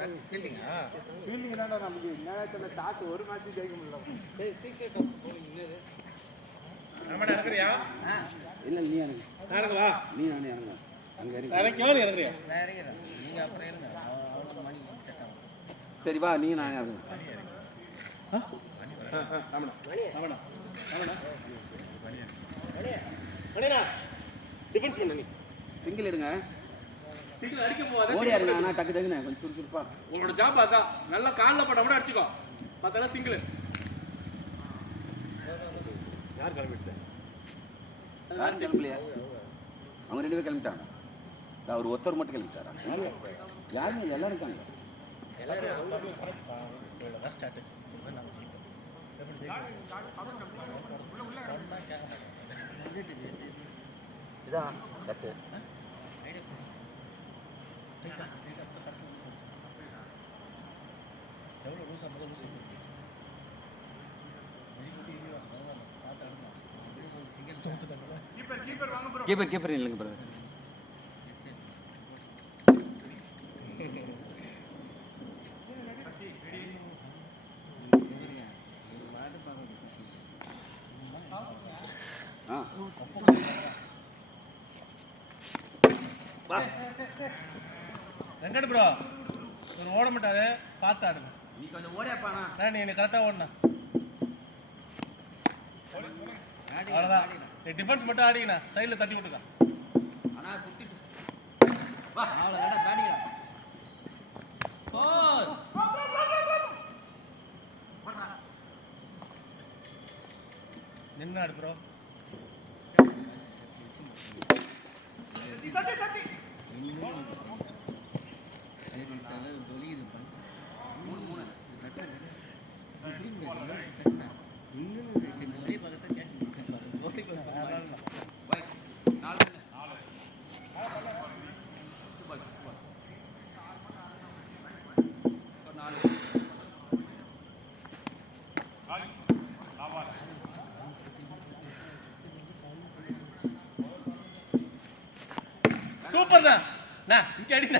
Fielding தான்டா நமக்கு நேரத்தில் டாஸ் ஒரு மேட்ச் ஜெயிக்க முடியல. இல்லை நீ எனக்கு நீ நானே இறங்க அங்கே இறங்க சரி வா நீ நானே இறங்க சிங்கிள் எடுங்க ஓடி இருங்க ஆனால் டக்கு டக்குன்னு கொஞ்சம் சுறுசுறுப்பா உங்களோட ஜாப் அதான் நல்லா காலில் போட்ட கூட அடிச்சுக்கோ மற்றெல்லாம் சிங்கிள் யார் கிளம்பிட்டு யாரும் கிளம்பலையா அவங்க 2 பேரும் கிளம்பிட்டாங்க அவர் ஒருத்தர் மட்டும் கிளம்பிட்டாரா யாருங்க எல்லாரும் இருக்காங்க இதான் கட்டு கீப்பர் இல்லைங்க பிரதர் வெங்கட் ப்ரோ ஓட மாட்டாரு பார்த்து ஆடுங்க நீ கொஞ்சம் ஓடியாப்பானா நீ கரெக்டாக ஓடனா அவ்வளோதான் நீ டிஃபென்ஸ் மட்டும் ஆடிங்கண்ணா சைடில் தட்டி விட்டுக்க ஆனால் குத்திட்டு நின்று ஆடு ப்ரோ சூப்பர் தான் இங்கே அடிங்க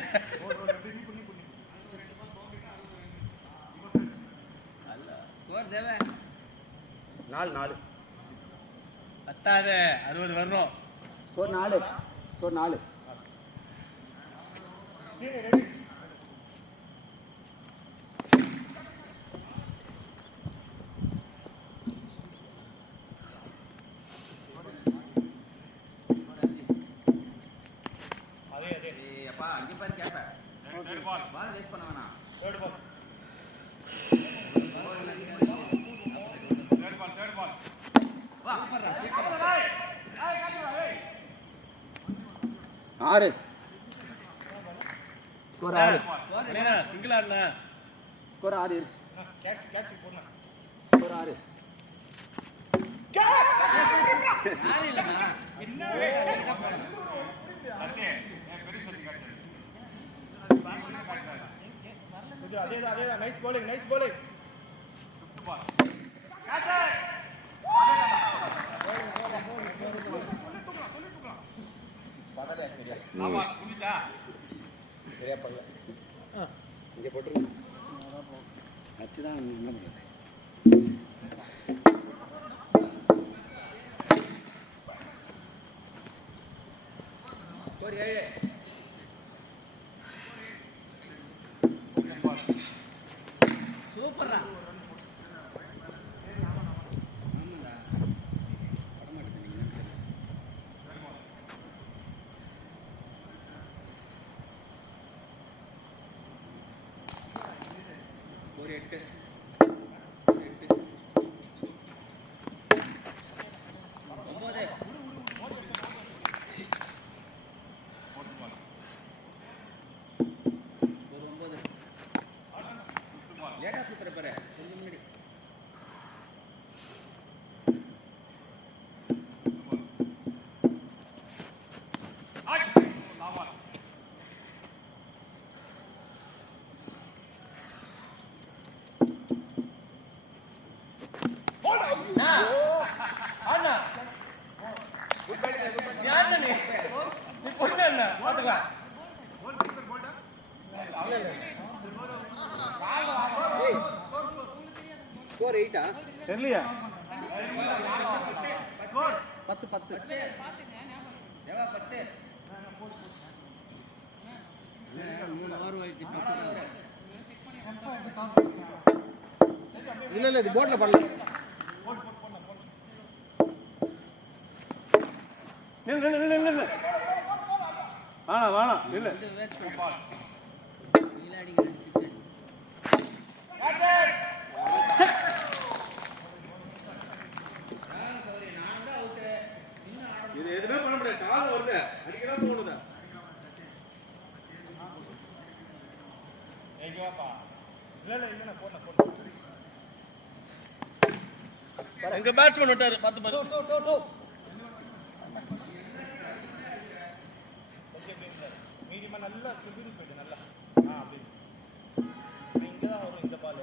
நாலு பத்தாது 60 வரணும் சோர் 4 6 ஸ்கோர் 6 சிங்கிள் ஆடுனா ஸ்கோர் 6 கேட்ச் போடணும் ஸ்கோர் 6 அதேதான் நைஸ் bowling ஆமா புரிஞ்சா சரியா பண்ணல இங்க போட்டுருங்க அச்சுதான் என்ன பண்ணுறது சூப்பரா ஒரு 8 லேட்டா சுத்துற பாரு கொஞ்சம் முன்னாடி நீ பொண்ணு என்ன பாத்துக்கலாம் தெரியலையா? 10 இல்ல இது போட்ல பண்ணல. நில்லு. வேணாம் நில்லு. இது எதுவுமே பண்ண முடியாது. காலம் வருது, அடிக்கலாம் தோணுதா? எங்க பேட்ஸ்மேன் விட்டாரு பார்த்து பாரு. மீடியமா நல்லா திருப்பி போயிட்டு நல்லா அப்படி இங்க தான் வரும் இந்த பால்.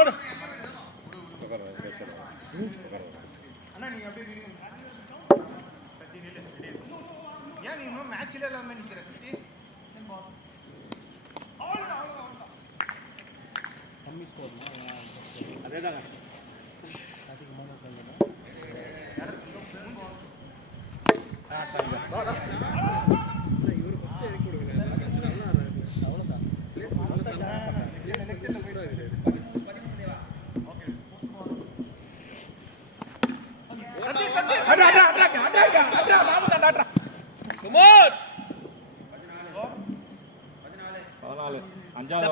ஓடு. அண்ணா நீங்க அப்படியே ஏன் நீ இன்னும் மேட்ச்ல எல்லாமே நிக்கிற சத்தி? கம்மி ஸ்கோர் அதேதாங்க.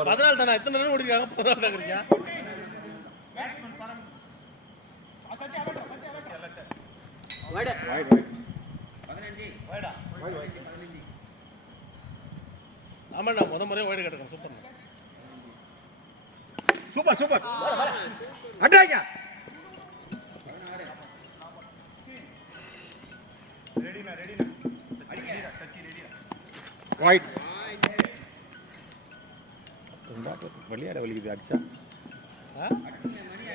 பதினாலு தானே எத்தனை ரன் ஓடிருக்காங்க? 14 தான் இருக்கீங்க. ஆமாண்ணா முறையே ஓடி கிடக்கும். சூப்பர் அட்டாங்க. ரைட் விளையாட வலிக்குது. அடிச்சா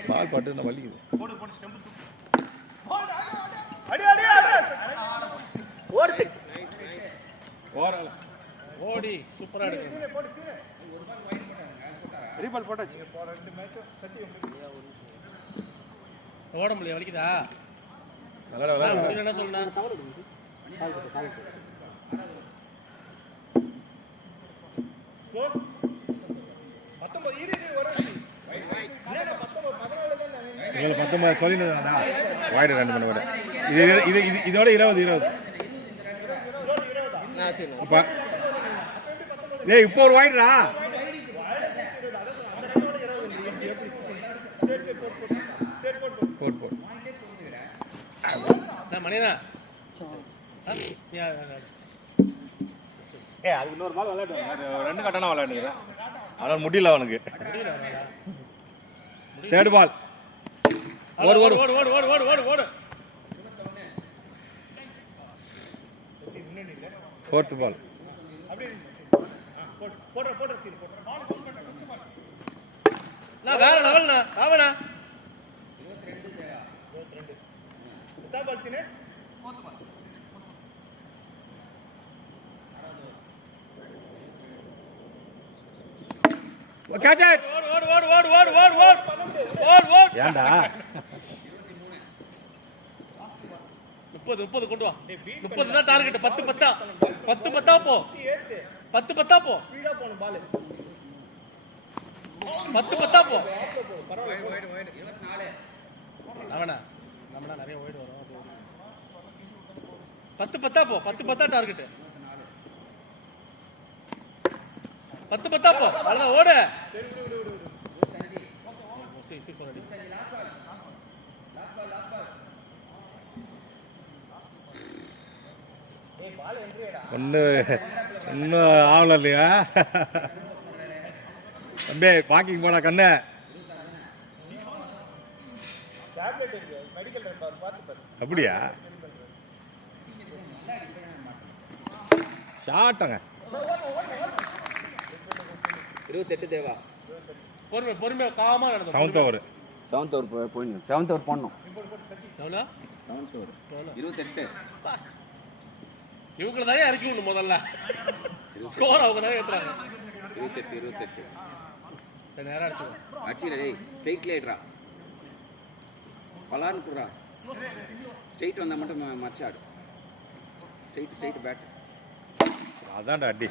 பால் பாட்டு வலிக்குது. ஓடி சூப்பரா எடுக்கணும். ரீபால் போட்டாச்சு. ஓட முடியல வலிக்குதா? என்ன சொல்லுண்ணா? சொல்லிடுறா வாய்டு 2 மணி விட இதோட 20 இப்போ ஒரு வாய்டுடா. மணியண்ணா அதுக்கு இன்னொரு பால் விளையாடுவாங்க. 2 கட்டணம் விளையாடுறேன். அவனால் முடியல அவனுக்கு. Third ball. ஓடு. Fourth ball. வேற லெவல்ண்ணா. ஆமாண்ணா ஏண்டா 30 கொண்டு வா. 30 தான் டார்கெட். 10 போ. 10 போ. 10 போ. அவனா நம்மனா நிறைய ஓய்டு வரும். 10 போ. 10 டார்கெட். 10 போ. அவ்வளவுதான் ஓடு. ஒன்றும் ஆகல இல்லையா? தம்பி வாக்கிங் போடா கண்ணு. டேப்லெட் இருக்கு மெடிக்கல் ரெப் பார்த்து பாரு. அப்படியா? ஷார்ட்டாங்க. 28 தேவா. பொறுமை காமா நடந்து. 7th over. 7th ஓவர் போயிடணும். 7th ஓவர் போடணும். எவ்வளோ? 7th over 28. இவங்களை தான் இறக்கி விடணும் முதல்ல. ஸ்கோர் அவங்க தான் ஏற்றுறாங்க. 28. நேரம் அடிச்சு அடிச்சுடா டேய். ஸ்ட்ரைட்ல ஏடுறா. பலான்னு குடுறா. ஸ்ட்ரைட் வந்தா மட்டும் மச்ச ஆடு. Straight bat. அதான்டா அடி.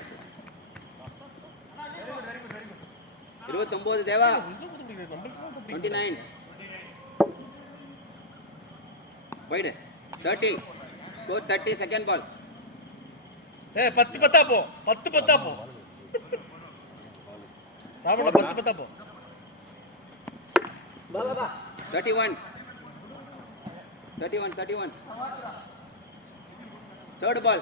29 தேவா. 29. வைடு 30. ஸ்கோர் 30. Second ball. 10 போ. 10 போ. ராமண்ணா 10 போ. 31. Third ball.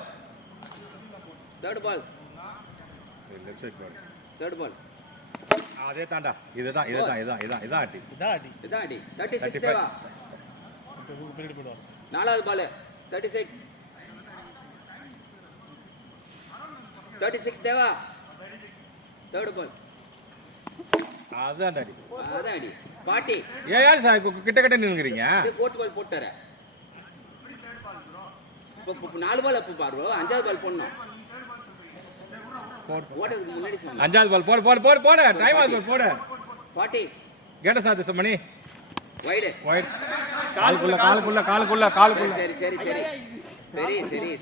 லெஃப்ட் சைடு பாரு. Third ball. அதே தான்டா. இதுதான் அடி. இதான் அடி. 36 தேவா. பின்னாடி போடுவாங்க. 4வது பால். 36 தேவா. Third ball. அதான் அடி. அதான் அடி. 40. ஏன் சார் கிட்ட நின்னுக்கிறீங்க? ஃபோர்த் பால் போட்டாரு. இப்போ 4 பால் அப்போ பாரு. 5வது பால் போடணும். போடுறதுக்கு முன்னாடி சொன்னேன். 5வது பால் போடு. டைம் ஆகுது போடு. 40. கேட்ட சார் மணி. வைடு. காலுக்குள்ள.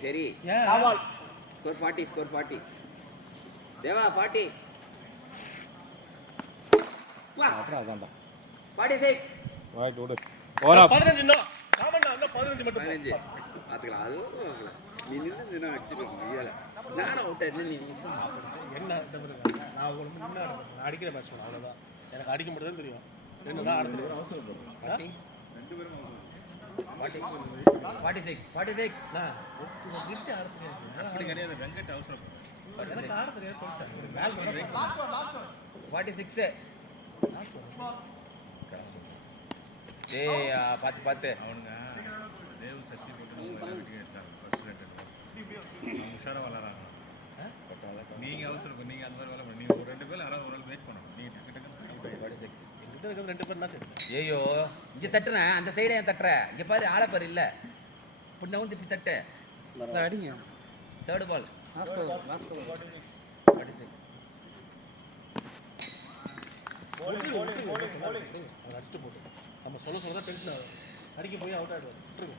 சரி. ஸ்கோர் 40. தேவா 40. அப்புறம் அதான்டா. 46. ரைட் விடு. ஓரா 15 இன்னும். ராமண்ணா இன்னும் 15 மட்டும். 15. பாத்துக்கலாம். அதுவும் நீ நின்னு அடிச்சிருக்க முடியல. நானும் அவுட் ஆயிட்டேன். நீ என்ன நான் உங்களுக்கு முன்ன அடிக்கிற மேட்ச் அவ்வளோதான். எனக்கு அடிக்க மட்டும் தான் தெரியும். என்னதான் அடுத்து 46. அப்படி கிடையாது. வெங்கட் அவசரம். எனக்கு ஆட தெரியாது சொல்லிட்டேன். 46. பார்த்து அவனுங்க தேவ சக்தி போட்டு எடுத்தாங்க ஃபர்ஸ்ட் ரேட் உஷாரா வளராங்க. நீங்க அவசரம் நீங்க அந்த மாதிரி வேலை பண்ணி நீங்க ஒரு 2 பேர் யாராவது ஒரு ஆள் வெயிட் பண்ணணும். நீங்க டக்கு 2 பேர் தான் சரி. ஐயோ இங்க தட்டுறேன். அந்த சைடே ஏன் தட்டுற? இங்க பாரு ஆளை பாரு. இல்ல புண்ண வந்து இப்படி தட்டு. அடிங்க. Third ball. Last over. 46. அடிச்சுட்டு போட்டு நம்ம சொல்ல டென்ஷன் ஆகும். அடிக்க போய் அவுட் ஆகிடுவோம். விட்டுருங்க.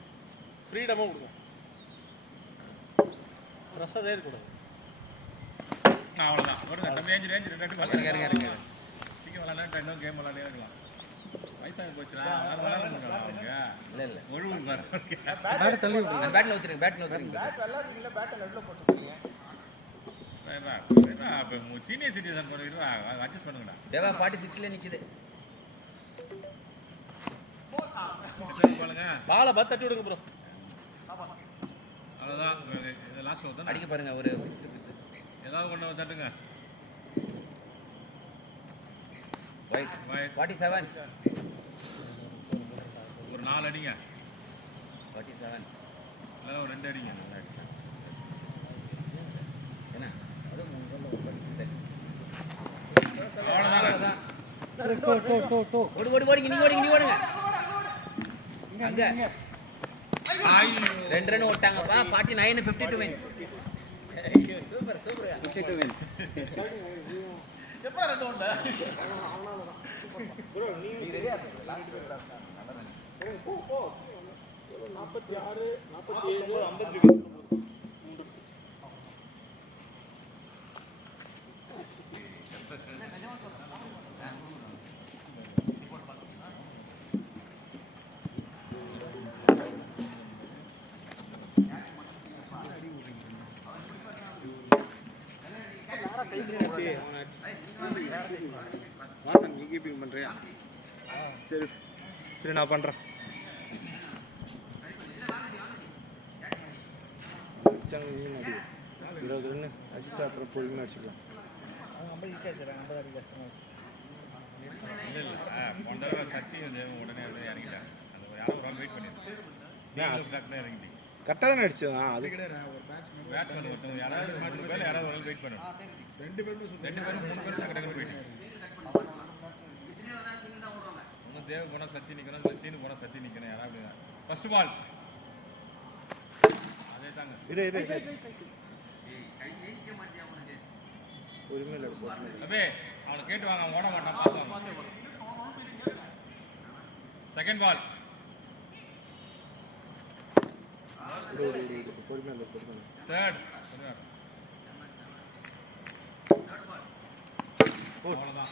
ஃப்ரீடமாக கொடுங்க. ப்ரெஷரே இருக்கக்கூடாது. அவ்வளோதான். ஒரு நம்ம ரேஞ்ச் 2 இருங்க. சீக்கிரம் விளாண்டா இன்னும் கேம் விளாண்டே இருக்கலாம். வயசாக போச்சுனா யாரும் விளாண்டுங்களா அவங்க? இல்ல ஒழுங்கு பாரு. பேட் தள்ளி விடுங்க. பேட் நவுத்துறீங்க. பேட் வெள்ளாதீங்களா? பேட்டை நடுவில் போட்டுருக்கீங்க. அப்போ சீனியர் சிட்டிசன் அட்ஜஸ்ட் பண்ணுங்கடா. தேவா 46ல நிக்குது. பாருங்க பாலை பார்த்து தட்டி விடுங்க ப்ரோ. அவ்வளோதான். லாஸ்ட் ஓவர் அடிக்க பாருங்க. ஒரு 6 ஏதாவது ஒன்று தட்டுங்க. ரைட். 47. ஒரு 4 அடிங்க. 47. இல்லை ஒரு 2 அடிங்க. என்ன அது 3 அவ்வளோதான். ஓடுங்க. நீ ஓடுங்க. அங்க 2 ரன் ஓட்டாங்கப்பா. 49 52 win. Super 52 win. எப்போ 2 ஓட்ட? ப்ரோ நீ ரெடியா இருக்க? லாஸ்ட் பேர் போ 46 47 52 வாசன் நீ கீப்பிங் பண்றியா? சரி நான் பண்றேன். அடிச்சாங்க 20 ரன் அடிச்சுட்டு அப்புறம் பொறுமையாக அடிச்சுக்கலாம். நம்ம ஈஸியாக நம்ம கஷ்டமாக இல்லை போன தடவை சத்தியம் தேவன் உடனே வந்து இறங்கிட்டாங்க. அந்த யாரோ ஒரு ஆள் வெயிட் பண்ணியிருக்கேன். டக்குன்னு இறங்கிட்டீங்க. கரெக்டாக தானே அடிச்சது அது பேட்ஸ்மேன் ஒருத்தவங்க யாராவது மாற்றி பேர் யாராவது ஒரு ஆள் வெயிட் பண்ணணும். ரெண்டு பேரும் 3 பேரும் டக்கு போயிட்டீங்க. ஒன்றும் தேவை போனால் சத்தி நிற்கணும், இல்லை சீனு போனால் சத்தி நிற்கணும். யாராவது ஃபர்ஸ்ட் பால் அதே தாங்க. இரு உரிமையில் அப்படியே அவனை கேட்டு வாங்க, அவன் ஓட மாட்டான், பார்ப்பாங்க. செகண்ட் பால் தேர்ட் அவ்வளோதான்.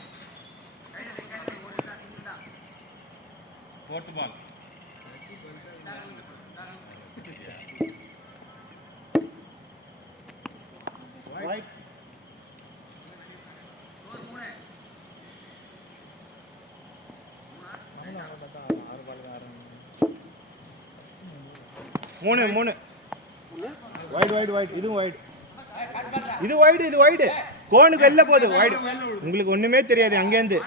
ஃபோர்த் பால் மூணு வைட் இதுவும் வைடு, இது வைடு கோனுக்கு வெளில போகுது வைடு. உங்களுக்கு ஒண்ணுமே தெரியாது அங்கேருந்து.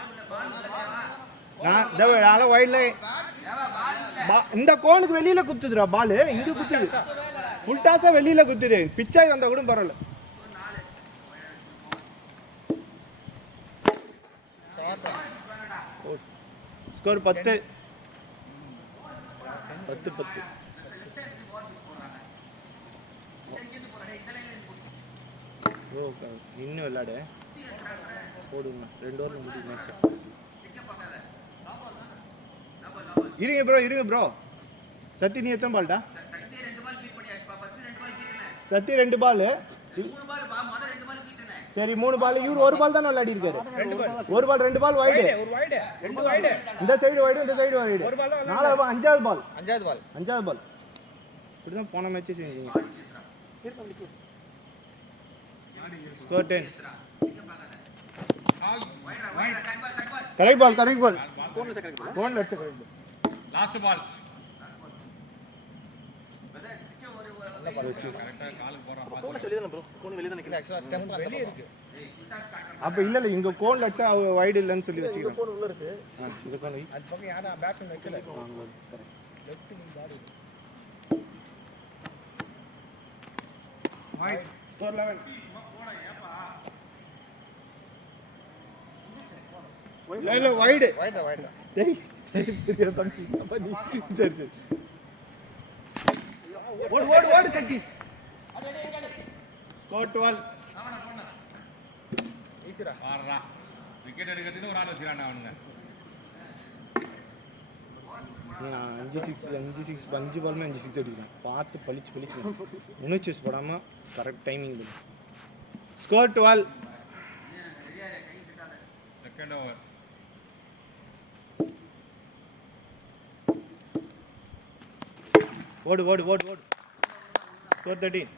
நான் வைட்ல இந்த கோனுக்கு வெளியில குத்துதுடா பால், இங்க குத்துது ஃபுல் டாஸா வெளியில குத்துது. பிச்சாய் வந்தா கூட பரவாயில்ல. ஸ்கோர் 10. ப்ரோ இன்னும் விளையாடு போடுங்க, 2 ஓவர் முடிஞ்சு மேட்ச். இருங்க ப்ரோ சத்தி நீ எத்தனை பால்டா? சத்தி 2 பால். சரி 3 பால். இவரு 1 பால் தானே விளையாடி இருக்காரு. 1 பால் 2 பால் வைடு. இந்த சைடு வைடு, இந்த சைடு வைடு. 5வது பால். இப்படிதான் போன மேட்சே செஞ்சீங்க. ஸ்கோர் 10. கரெக்ட் பால். கோன்ல எடுத்து கரெக்ட். லாஸ்ட் பால் கரெக்டா காலுக்கு போறான். கோன் வெளிய தான ப்ரோ, கோன் வெளிய தான நிக்குது. एक्चुअली ஸ்டெம்ப் வெளிய இருக்கு. அப்ப இல்ல இங்க கோன்ல அடிச்சா வைடு இல்லன்னு சொல்லி வச்சிருக்கேன். கோன் உள்ள இருக்கு. இது கோன் வை. அது பக்கம் யாரா பேட்ஸ்மேன் வைக்கல. லெஃப்ட் நீ பாரு. வைட். ஸ்கோர் 11. இல்ல வைடு. டேய் பெரிய தம்பி. சரி ஓடு சக்கி. ஸ்கோர் 12. ஈஸிரா ஆறா விக்கெட் எடுக்கிறதுக்கு ஒரு ஆள் வச்சிரானே அவனுங்க. 5 பாலுமே 5 6 அடிக்கிறேன். பார்த்து பளிச்சு உணர்ச்சிஸ் போடாம கரெக்ட் டைமிங் பண்ணு. ஸ்கோர் 12. செகண்ட் ஓவர் ஓடு. Score 13.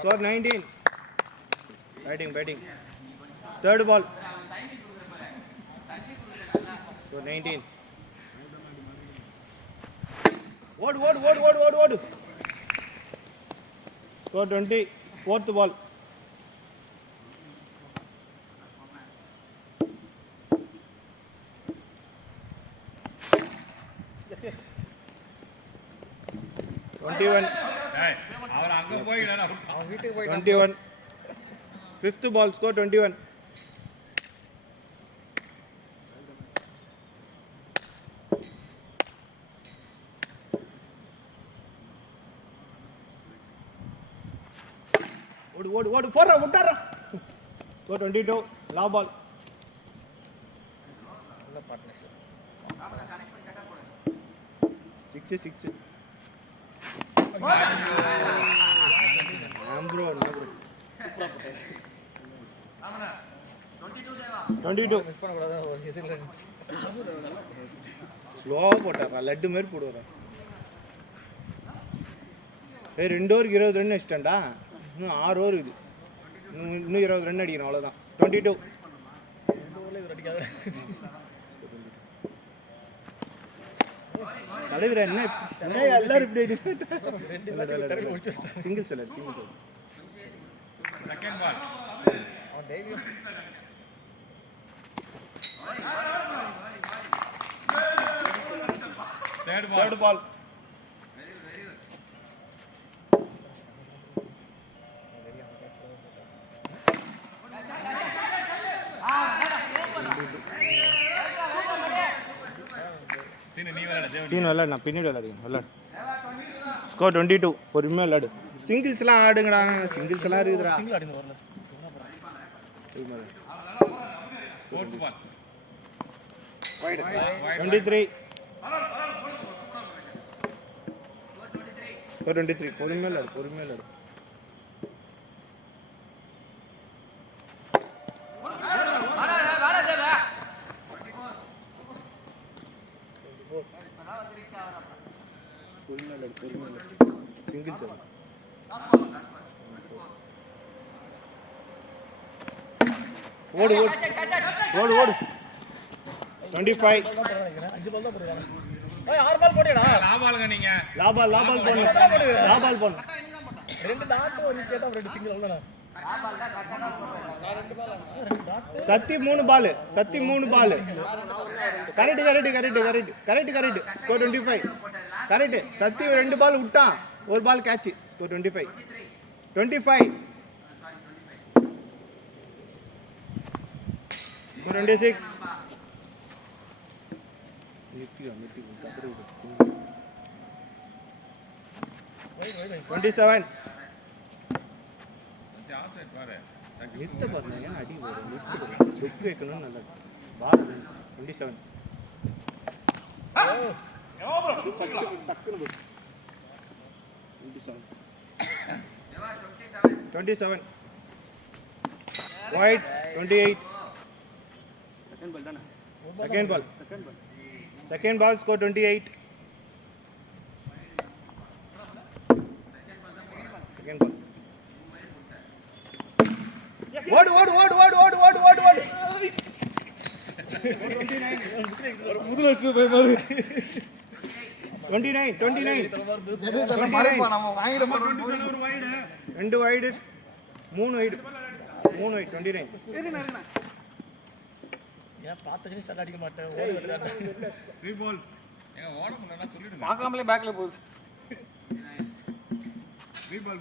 Score 19. Batting. Third ball. Score 19. Odd. Score 20. Fourth ball. அவர் அங்க போய் அவன் வீட்டுக்கு போய் 21. Fifth ball. Score 21. ஓடு போறா விட்டாரா. Score 22. Low ball. நல்ல பார்ட்னர்ஷிப். 6. bro. 22. மிஸ் பண்ண கூடாது ஒரு ஹிஸ்ல ஸ்லோவா போட்டாரா லட்டு மாதிரி போடுவாரா. ஏய் 2 ஓவருக்கு 20 ரன் அடிச்சிட்டான்டா. இன்னும் 6 ஓவர் இருக்குது. இன்னும் 20 ரன் அடிக்கணும் அவ்வளவுதான். 22. 2 ஓவர்ல இது அடிக்காத. தலைவர் என்ன எல்லாரும் இப்படி சிங்கிள் செல்லர் second ball third ball scene விளையாடு, நான் பின்னாடி விளையாடு. ஸ்கோர் 22. பொறுமையாக விளையாடு. சிங்கிள்ஸ்லாம் ஆடுங்கடா, சிங்கிள்ஸ் எல்லாம் இருக்குதுடா. சிங்கிள் ஆடிங்க வரல. Fourth ball 23. 23. பொறுமையாக விளையாடு, பொறுமையாக விளையாடு. சிங்கிள்ஸ் ஓடு ஓடு ஓடு ஓடு 25. 5 பால் தான் போடுறாங்க. ஏய் 6 பால் போடுடா. லாபாலுங்க நீங்க லாபால் போடணும். லாபால் போடணும். 2 டாட் ஒரு விக்கெட் 2 சிங்கிள் அவ்வளவுதானே. சத்தி 3 பால். சத்தி 3 பால். கரெக்ட். ஸ்கோர் 25. கரெக்ட். சத்தி 2 பால் விட்டான், ஒரு ball catch. Score 25. 25. Score 26. 27. Offside பாரு நிறுத்த பாருங்க, ஏன் அடி வரும்? நிறுத்து வைக்கணும். நல்லா பால் 27. 27. Wide 28. Second ball score 28. Second ball. ஓடு 29. 2 wide, 3 wide. 29. ஏன் பார்த்ததுமே சட்டை அடிக்க மாட்டேன். ஓடி விளையாடு. ஃப்ரீ பால் ஏங்க ஓட முடியலன்னா சொல்லிடுங்க. பார்க்காமலே பேக்ல போகுது. ரீபால்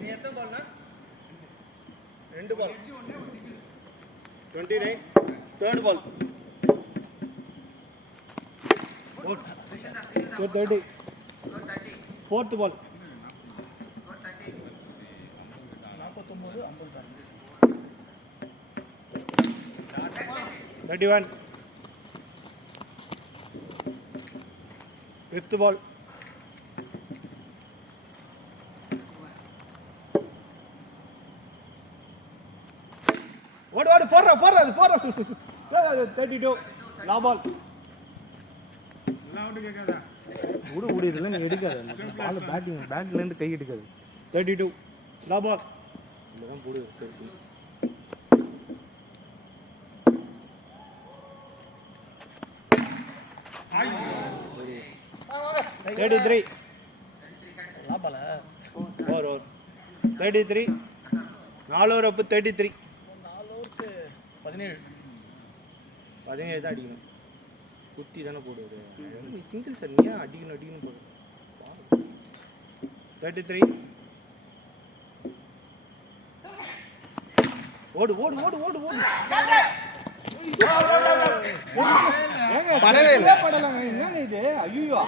நீ எத்தனை பால்னா? 2 பால். 29. Third ball. 30. Fourth ball. 31. Fifth ball. What? 32. Law ball. உடு இதெல்லாம் நீ எடுக்காத. பால் பேட்ல இருந்து கை எடுக்காது. 32. Law ball. இதெல்லாம் போடு. சரி. 33. லாபால. ஓவர். 33. 4 ஓவர் அப் 33. 4 ஓவருக்கு 17. 17 தான் அடிக்கணும். குத்தி தானே போடுவது. சிங்கிள் சார், நீ அடிக்கணும் போடு. 33. ஓடு. படவே இல்லை. படலாங்க. என்னங்க இது? ஐயோ.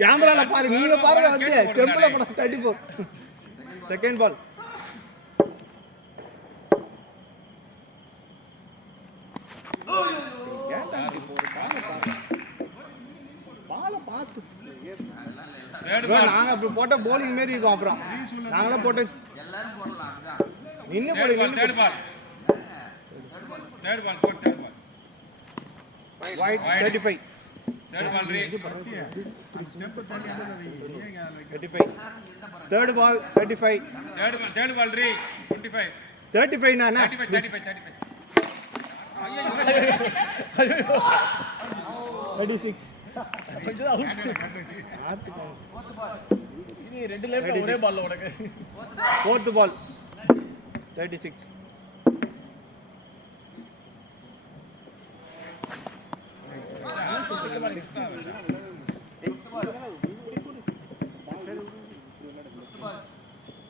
கேமரால பாரு, நீங்க பாருங்க. வந்து டெம்பிள படம் 34. Second ball. நாங்க அப்படி போட்ட போலிங் மாரி இருக்கும். அப்புறம் நாங்களாம் போட்ட நின்று போடு. Third ball wide 35. Third ball 35. Third ball 35. Third ball 25. 35 நானா 35 36 இது ரெண்டு லேப்ல ஒரே பால்ல உனக்கு fourth ball 36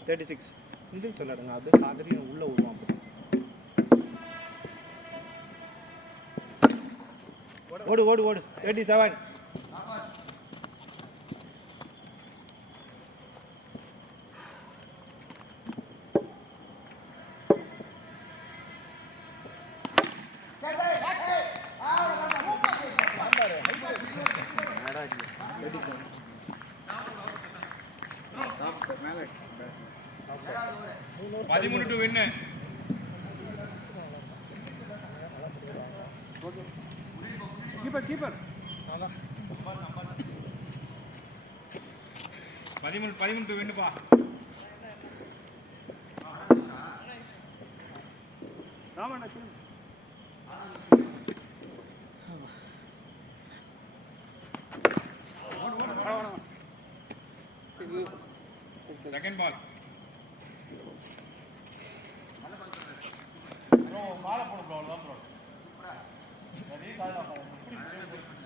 36 இந்த சொல்லாடுங்க அது சாதரி உள்ள விடுவான் ஓடு ஓடு ஓடு 37 13 to win. Keeper. 13 to win பா. Ramanna Second ball.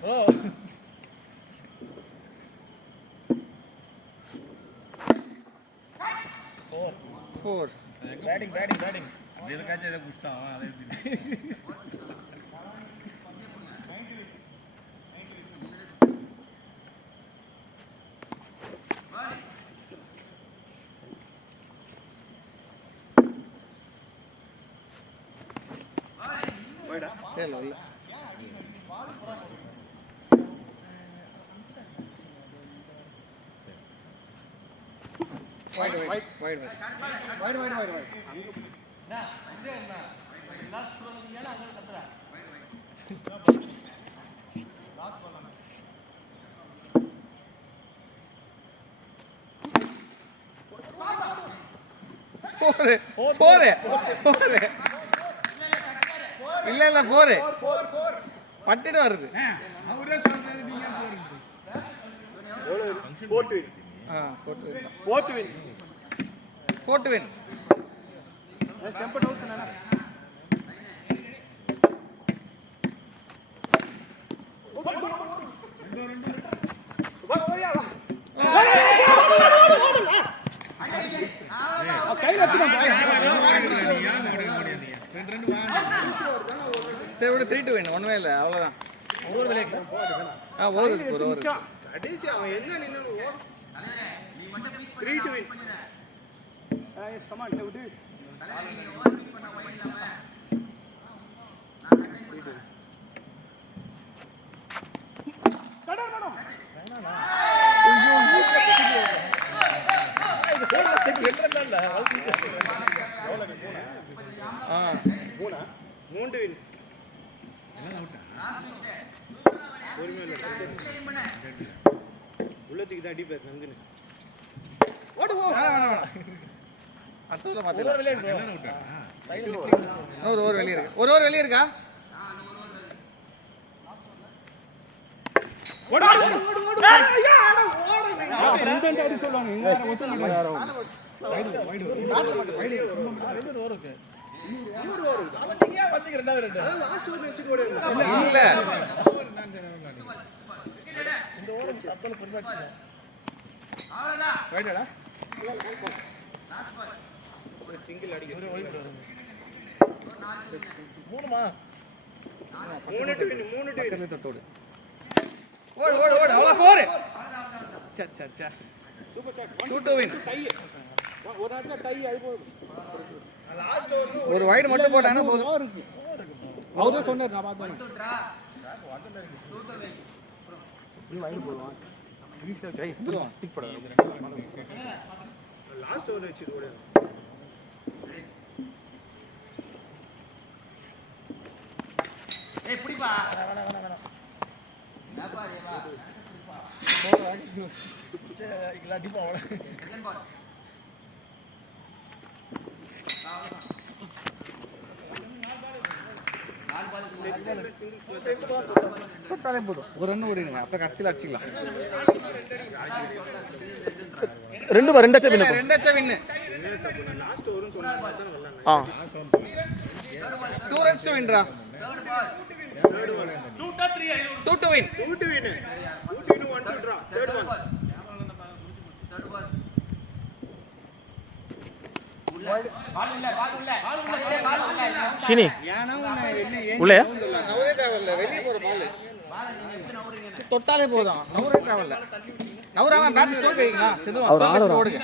ஓ 4 பேட்டிங் அது எதுக்காச்சும் எதை புடிச்சிட்டான் அவன் அதை இல்ல இல்ல wide four இல்ல 4 பட்டிட்டு வருது அவரே சொல்றாரு நீங்க போறீங்க fourth win. fourth win Temper house na. சரி விடு 3 to win ஒண்ணுமே இல்ல அவ்வளவுதான் ஒவ்வொரு விளையாட்டு ஒரு கடைசி அவன் என்ன நின்னு ஓடு. 3 to win. Come on, விடு. மூணு win. உள்ளத்துக்கு தான் அடிப்பார் நங்குன்னு. ஓடு போ. அடுத்ததுல ஒவ்வொரு பாத்துக்கலாம் விளையாட்டு ஒரு வெளிய இருக்கு ஒரு வெளிய இருக்கா ஓடு ஓடு ஓடு. ஐயா ஓடு. ரெண்டு அடி சொல்றாங்க. இங்க ஒத்துங்க யாரோ. ரெண்டாவது ரெண்டு லாஸ்ட் ஓவர் வெச்சு ஓடு. இல்ல இந்த ஓவர் சத்தல பெருமாச்சு ரைட்டடா சிங்கிள் அடிக்க. மூணுமா மூணு டு win. தொட்டோடு ஓடு அவ்வளவு 4 சச்ச super shot. 2 to win tie. ஒரு ஆட்ல டை அது போதும். லாஸ்ட் ஓவர் ஒரு வைடு மட்டும் போட்டானா போதும் அவரே சொன்னார் நான் பார்த்தேன். நீ வைடு போடுவான். வீட்ல ஜெய் டிக் போடு. லாஸ்ட் ஓவர் வெச்சு ஓடு. ஏய் புடிப்பா அடிப்பா அவன தொட்டாலே போதும். ஒரு ரன் ஓடிடுங்க அப்புறம் கடைசியில் அடிச்சிக்கலாம். 2 அச்சா வின்னு. 2 அச்சா வின்னு. ஆ 2 runs to win டா. 2 to win. 2 to win. 1 to draw. Third one. Shini உள்ளே நவரே தேவையில்ல, வெளியே போற பால் தொட்டாலே போதும், நவரே தேவையில்ல. நவராம பேட் ஸ்டோக் வைங்களா, செதுவா அவர் ஆடுறா. ஓடுங்க.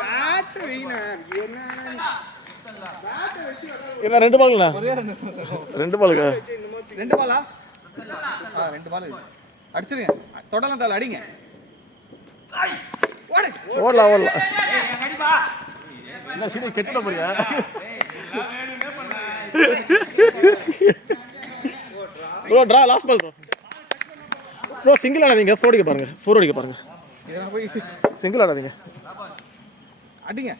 Bat வீணா. என்ன 2 பால்ல 2 பாலுக்கு 2 பாலா? 2 பால் அடிச்சிருங்க. தொடலாம் தால அடிங்க. ஓடு. ஓடலாம் என்ன சீனி கெட்டிட போறியா? ப்ரோ டிரா லாஸ்ட் பால் ப்ரோ சிங்கிள் ஆடாதீங்க, 4 அடிக்க பாருங்க. 4 அடிக்க பாருங்க. இதெல்லாம் போய் சிங்கிள் ஆடாதீங்க. அடிங்க.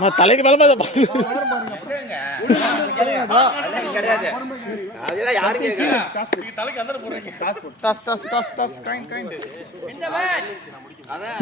நான் தலைக்கு மேல மேல கிடையாது அதெல்லாம் யாரும் கேட்கல. டாஸ் கைண்ட் அதான்